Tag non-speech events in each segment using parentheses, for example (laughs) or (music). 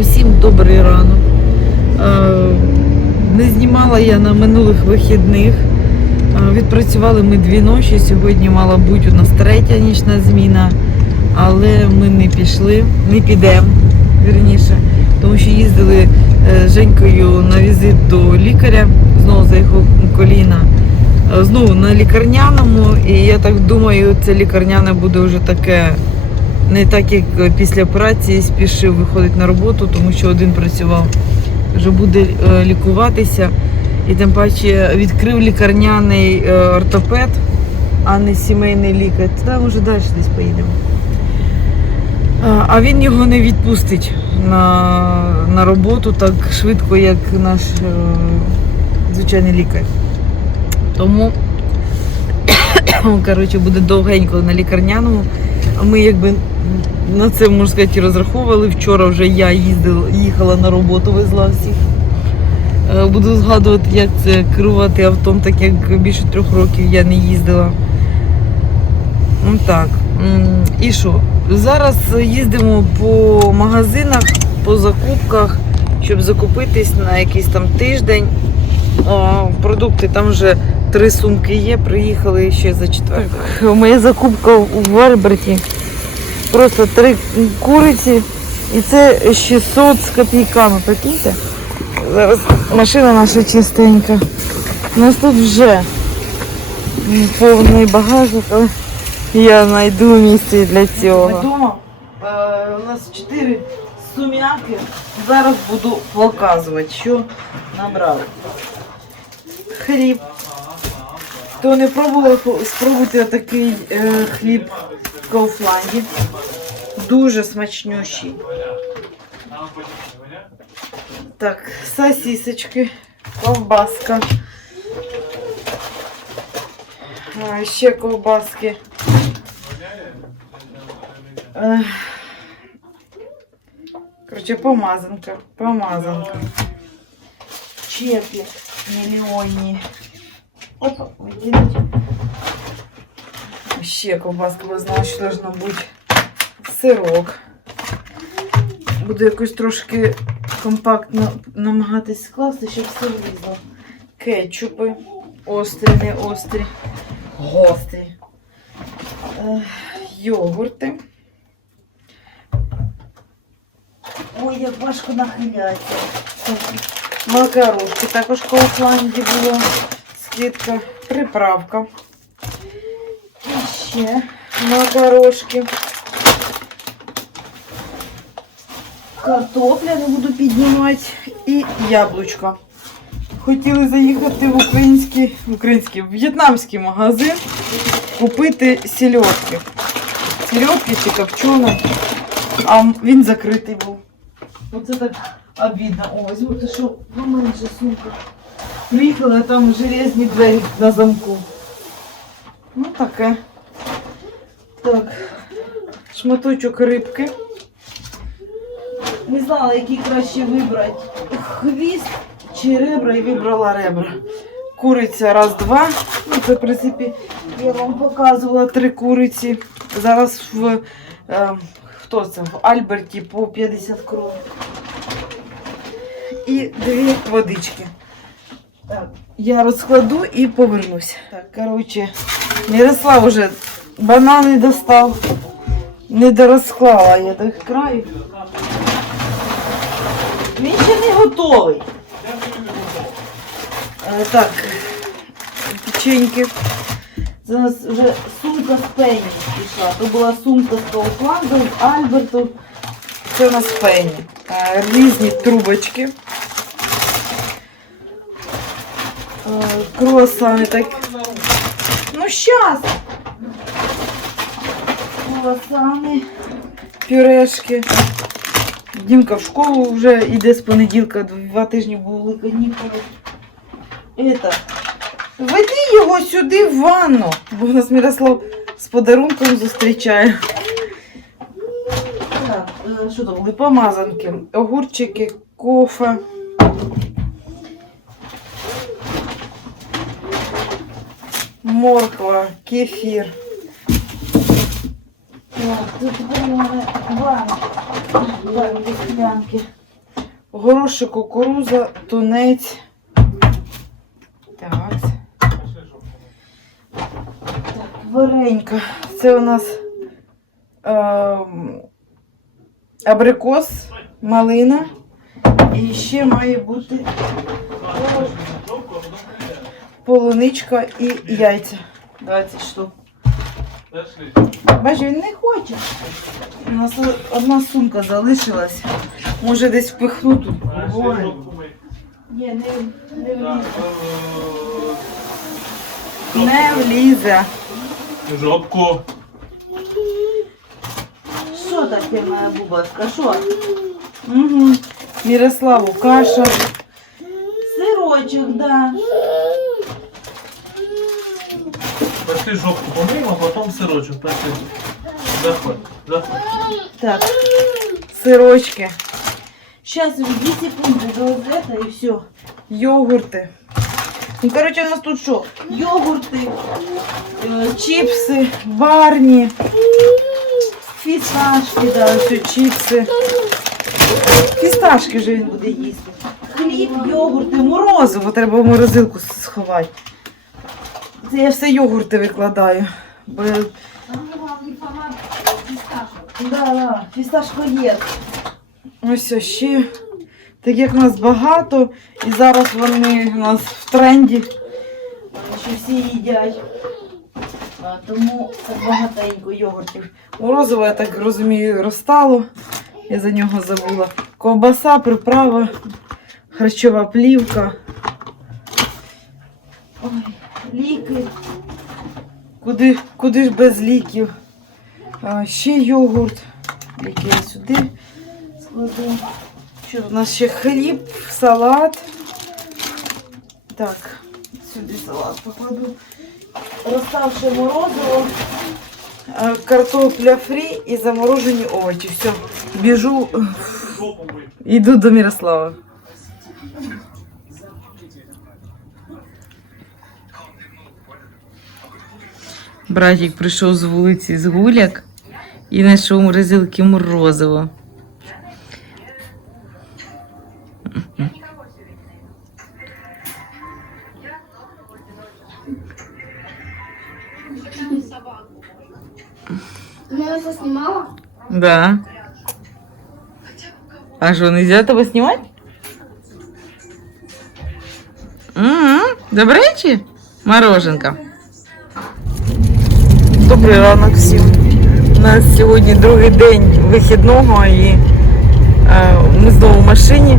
Усім добрий ранок. Е, Не знімала я на минулих вихідних. Е, Відпрацювали ми дві ночі. Сьогодні мала бути у нас третя нічна зміна, але ми не пішли, не підемо, вірніше, тому що їздили е, з Женькою на візит до лікаря, знову за його коліна. Знову на лікарняному, і я так думаю, це лікарняне буде вже таке не так, як е, після операції спішив виходити на роботу, тому що один працював, вже буде е, лікуватися. І тим паче відкрив лікарняний е, ортопед, а не сімейний лікар. Туди може далі десь поїдемо. А- він його не відпустить на, на роботу так швидко, як наш звичайний лікар. Тому (coughs) коротше, буде довгенько на лікарняному. А ми якби на це можна сказати розраховували. Вчора вже я їздила, їхала на роботу, везла всіх. Е, Буду згадувати, як це керувати автом, так як більше трьох років я не їздила. Ну так. І що? Зараз їздимо по магазинах, по закупках, щоб закупитись на якийсь там тиждень. Продукти там вже три сумки є, приїхали ще за четвер. Моя закупка в Альберті. Просто три куриці. І це 600 з копійками, прикиньте. Зараз машина наша чистенька. У нас тут вже повний багажник, я знайду місце для цього. Вдома у нас чотири сум'яки. Зараз буду показувати, що набрали. Хліб. Хто не пробував, спробуйте такий е, хліб в Кауфланді. Дуже смачнющий. Так, сосисочки, ковбаска. А, ще ковбаски. Короче, помазанка, помазанка. Чеки мільйонні. Опа, викинуть. Ще ковбаска, ви знали, що должна бути сирок. Буду якось трошки компактно намагатись скласти, щоб все влізло. Кетчупи. Острі, не острі. Гострі. Йогурти. Ой, як важко нахиляється. Макарошки. Також в Кауфланді була скидка. Приправка. І ще макарошки. Картопля не буду піднімати. І яблучко. Хотіли заїхати в український, в український, в в'єтнамський магазин, купити сільотки. Сільотки чи копчоне. А він закритий був. Оце так обідно. О, візьму, що поменше сумка. Приїхала, а там железні двері на замку. Ну таке. Так. Шматочок рибки. Не знала, який краще вибрати. Хвіст чи ребра і вибрала ребра. Куриця раз-два. Ну, це, в принципі, я вам показувала три куриці. Зараз в е, хто це? В Альберті по 50 крон. І дві водички. Так, я розкладу і повернусь. Так, коротше, Мирослав уже банани достав. Не дорозклала я до краю. Він ще не готовий. Е, так, печеньки. Це у нас вже сумка з пені пішла. То була сумка з Кауфланду, з Альберту. Це у нас пені. Е, різні трубочки. Е, круасани так. Ну щас. Круасани, пюрешки. Дімка в школу вже йде з понеділка, два тижні були канікули. Это. Веди його сюди в ванну, бо нас Мирослав з подарунком зустрічає. Так, е, що там були помазанки, огурчики, кофе. Морква, кефір. Так, тут у мене банки. Банки, склянки. Кукуруза, тунець. Так. Так, варенька. Це у нас ем, абрикос, малина. І ще має бути полуничка і яйця. 20 штук. Бачиш, він не хоче. У нас одна сумка залишилась. Може десь впихнути. Ой. Ні, не, не влізе. Не влізе. Жопку. Що таке моя бубашка? Що? Угу. Мирославу каша. Сирочок, да. Пошли жопку помыем, а потом сырочек. Пошли. Заходь, заходь. Так. Сирочки. Сейчас, 2 секунды до это и все. Йогурти. Ну, короче, у нас тут що? Йогурти, е, чіпси, барні, фісташки, да, ось чіпси. Фісташки вже він буде їсти. Хліб, йогурти, морозиво треба в морозилку сховати. Це я все йогурти викладаю. Бо... Да, да, фісташко є. Ось ще. Так як нас багато, і зараз вони у нас в тренді, ще всі їдять. А, тому так багатенько йогуртів. Морозиво, я так розумію, розстало. Я за нього забула. Ковбаса, приправа, харчова плівка. Ой, ліки. Куди, куди ж без ліків? А, ще йогурт. Ліки я сюди складу. Що у нас ще хліб, салат. Так, сюди салат покладу. Розставши морозиво, е, картопля фрі і заморожені овочі. Все, біжу, е, йду до Мирослава. Братик прийшов з вулиці з гуляк і знайшов у морозилки морозиво. Она это снимала? Да. А что, нельзя тебе снимать? Угу. Добречі? Мороженка. Добрий ранок всім. У нас сьогодні другий день вихідного і е, ми знову в машині,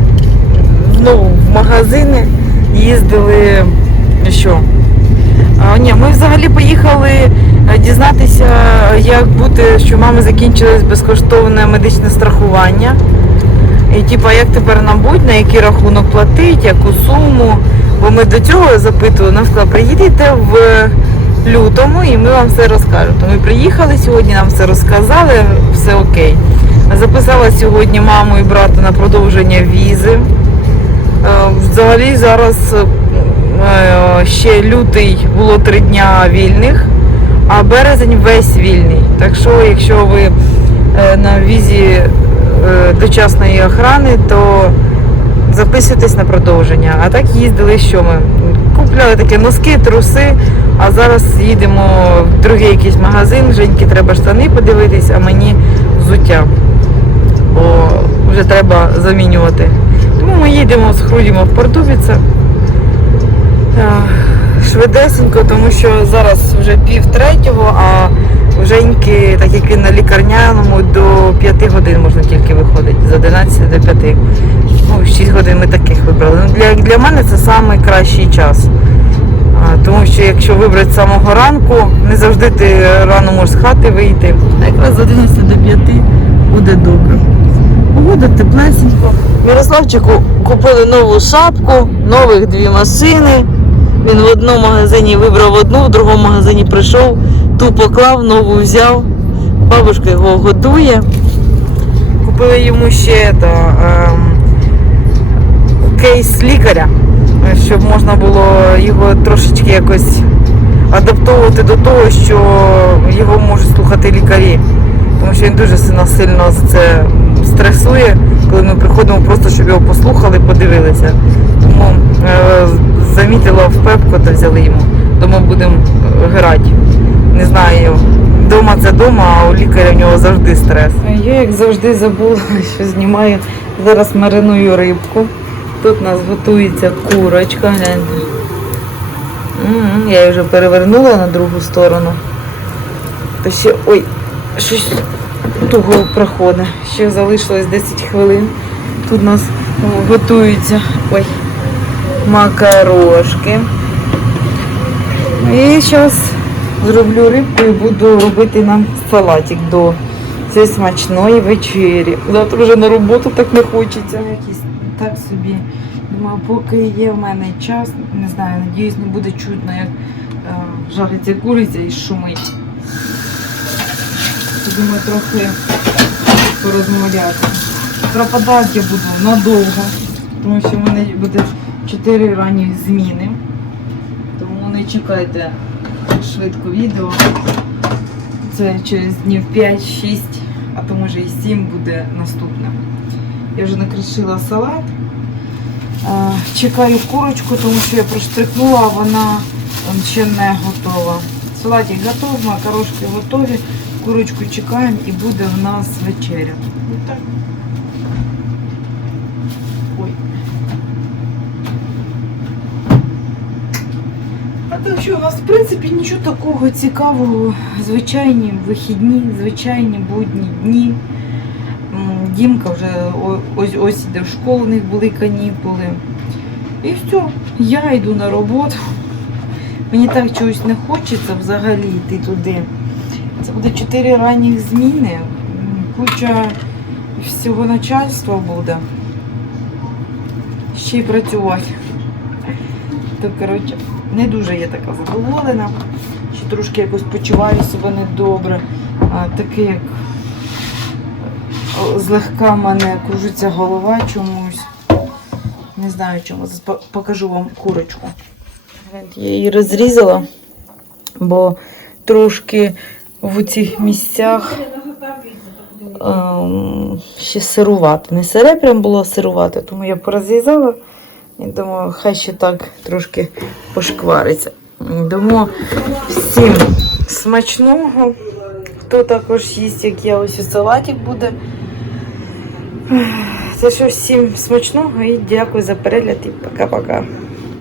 знову в магазини їздили. Що? А, ні, ми взагалі поїхали е, дізнатися, як бути, що мами закінчилось безкоштовне медичне страхування. І типа, як тепер нам будь, на який рахунок платить, яку суму. Бо ми до цього запитували, нам сказали, приїдете в лютому і ми вам все розкажемо. Ми приїхали сьогодні, нам все розказали, все окей. Записала сьогодні маму і брата на продовження візи. Е, Взагалі зараз е, ще лютий було три дня вільних, а березень весь вільний. Так що, якщо ви е, на візі дочасної охорони, то записуйтесь на продовження. А так їздили, що ми купляли такі носки, труси, а зараз їдемо в другий якийсь магазин. Женьки треба штани подивитись, а мені взуття. Бо вже треба замінювати. Тому ми їдемо, схрудімо в Портубіце. Е, Швидесенько, тому що зараз вже пів третього, а у Женьки, так як він на лікарняному, до 5 годин можна тільки виходити, з 11 до 5. Ну, 6 годин ми таких вибрали. Ну, для, для мене це найкращий час. А, тому що якщо вибрати з самого ранку, не завжди ти рано можеш з хати вийти. А якраз з 11 до 5 буде добре. Погода теплесенько. Мирославчику купили нову шапку, нових дві машини. Він в одному магазині вибрав одну, в другому магазині прийшов, ту поклав, нову взяв. Бабушка його годує. Купили йому ще та, ем, кейс лікаря, щоб можна було його трошечки якось адаптовувати до того, що його можуть слухати лікарі. Тому що він дуже сильно, це стресує, коли ми приходимо, просто щоб його послухали, подивилися. Тому е, замітила в пепку та взяли йому. Тому будемо е, грати. Не знаю. Дома це дома, а у лікаря в нього завжди стрес. Я, як завжди, забула, (laughs) що знімаю. Зараз мариную рибку. Тут у нас готується курочка. Гляньте. Я її вже перевернула на другу сторону. Та ще. Ой, щось туго проходить. Ще залишилось 10 хвилин. Тут у нас готуються ой, макарошки. І зараз зроблю рибку і буду робити нам салатик до цієї смачної вечері. Завтра вже на роботу так не хочеться. Якісь так собі. Думаю, поки є в мене час, не знаю, надіюсь, не буде чутно, як е, жариться куриця і шумить. Думаю, трохи порозмовляти. Пропадати буду надовго, тому що в мене буде 4 ранні зміни. Тому не чекайте швидко відео. Це через днів 5-6, а то може і 7 буде наступне. Я вже накришила салат. Е, Чекаю курочку, тому що я проштрикнула, а вона ще не готова. Салатик готов, макарошки готові. Курочку чекаємо і буде в нас вечеря. Отак. Ой. А так що у нас, в принципі, нічого такого цікавого. Звичайні вихідні, звичайні будні дні. Дімка вже ось ось іде в школу, у них були канікули. І все, я йду на роботу. Мені так чогось не хочеться взагалі йти туди. Це буде чотири ранніх зміни, куча всього начальства буде. Ще й працювати. То, коротше, не дуже я така задоволена. Ще трошки якось почуваю себе недобре. А, таке як злегка в мене кружиться голова чомусь. Не знаю чому. Покажу вам курочку. Я її розрізала, бо трошки в цих місцях ем, ще сирувати. Не сире прям було сирувати, тому я порозрізала і думаю, хай ще так трошки пошквариться. Тому всім смачного. Хто також їсть, як я ось у салатик буде. Це що всім смачного і дякую за перегляд і пока-пока.